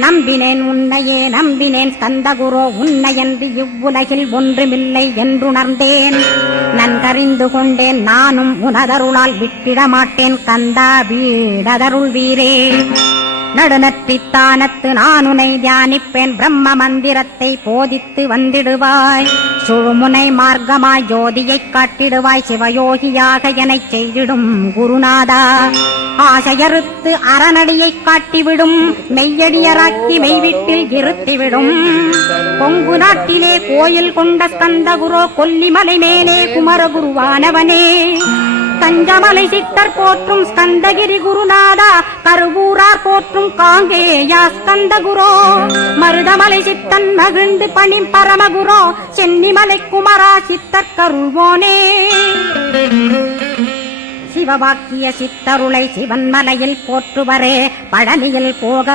நம்பினேன் உன்னையே நம்பினேன் ஸ்கந்தகுரோ, உன்னையன்றி இவ்வுலகில் ஒன்றுமில்லை என்றுணர்ந்தேன். நன்கறிந்து கொண்டேன் நானும் உனதருளால் விட்டிட மாட்டேன் கந்தா வீடதருள் வீரே. நடுநற்றித்தானத்து நான் உனை தியானிப்பேன், பிரம்ம மந்திரத்தை போதித்து வந்திடுவாய். சுழுமுனை மார்க்கமாய் ஜோதியைக் காட்டிடுவாய், சிவயோகியாக எனச் செய்திடும் குருநாதா. ஆசையறுத்து அறநடியைக் காட்டிவிடும், மெய்யடியராக்கி மெய்விட்டில் இருத்திவிடும். கொங்கு நாட்டிலே கோயில் கொண்ட ஸ்கந்தகுரோ, கொல்லிமலை மேலே குமரகுருவானவனே. கஞ்சமலை சித்தர் போற்றும் ஸ்கந்தகிரி குருநாதா, கருவூரார் போற்றும் காங்கேயா ஸ்கந்தகுரோ. மருதமலை சித்தன் மகிழ்ந்து பணி பரமகுரோ, சென்னிமலை குமரா சித்தர் கருள்வோனே. சிவவாக்கிய சித்தருளை சிவன்மலையில் போற்றுவரே, பழனியில் போக